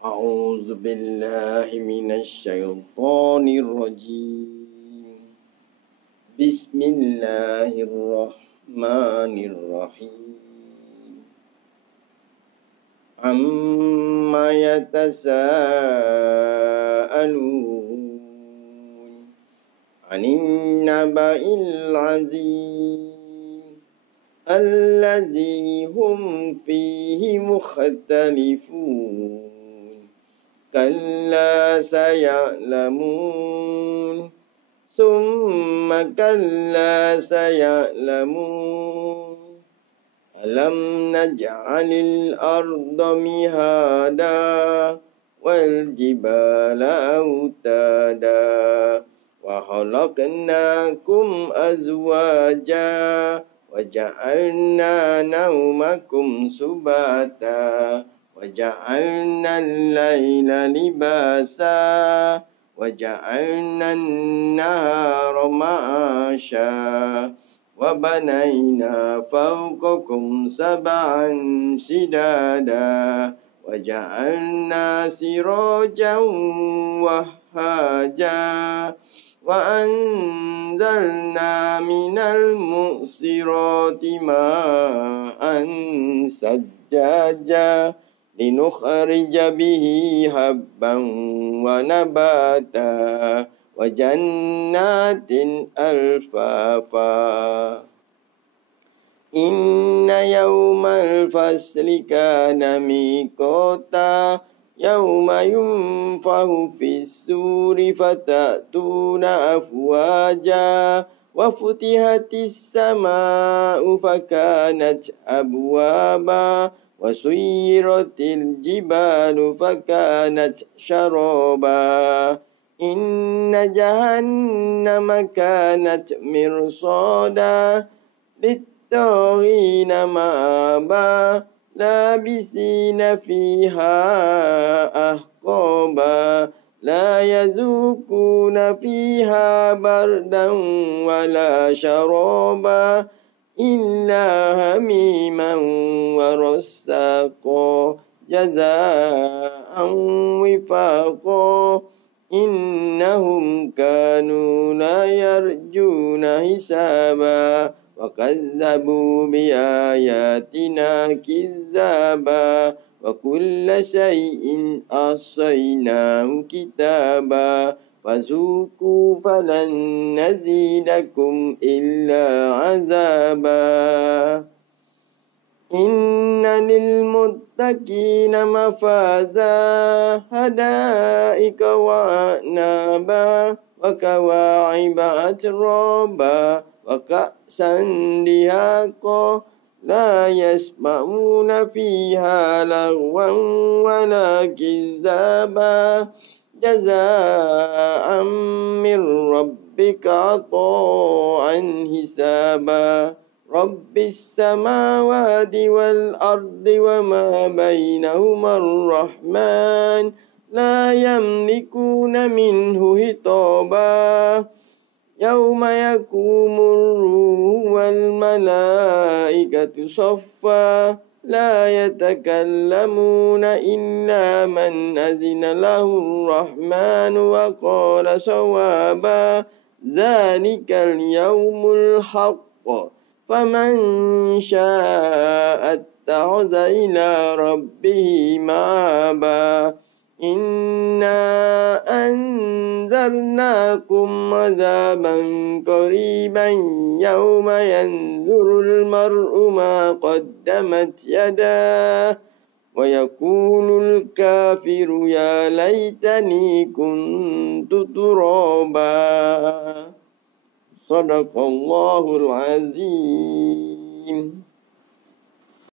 أعوذ بالله من الشيطان الرجيم. بسم الله الرحمن الرحيم. عما يتساءلون عن النبأ العظيم الذي هم فيه مختلفون. كلا سيعلمون ثم كلا سيعلمون. ألم نجعل الأرض مهادا والجبال أوتادا وخلقناكم أزواجا وجعلنا نومكم سباتا وجعلنا الليل لباسا وجعلنا النهار معاشا وبنينا فوقكم سبعا شدادا وجعلنا سراجا وهاجا وأنزلنا من المعصرات ماء ثجاجا لنخرج به حبا ونباتا وجنات ألفافا. إن يوم الفصل كان ميقاتا يوم ينفخ في السور فتأتون أفواجا وفتحت السماء فكانت أبوابا وسيرت الجبال فكانت شرابا. إن جهنم كانت مرصادا للطاغين مآبا لابسين فيها أحقابا لا يذوقون فيها بردا ولا شرابا إلا حميما ورساقا جزاء وفاقا. إنهم كانوا لا يرجون حسابا وكذبوا بآياتنا كذابا وكل شيء أحصيناه كتابا فذوقوا فلن نزيدكم إلا عذابا. إن للمتقين مفازا حدائق وأعنابا وكواعب أترابا وكأسا دهاقا لا يسمعون فيها لغوا ولا كذابا جزاء من ربك عطاء حسابا. رب السماوات والأرض وما بينهما الرحمن لا يملكون منه خطابا. يوم يقوم الروح والملائكة صفا لا يتكلمون إلا من أذن له الرحمن وقال صوابا. ذلك اليوم الحق فمن شاء اتخذ إلى ربه مآبا. إنا أنذرناكم عذابا قريبا يوم ينظر المرء ما قدمت يداه ويقول الكافر يا ليتني كنت ترابا. صدق الله العظيم.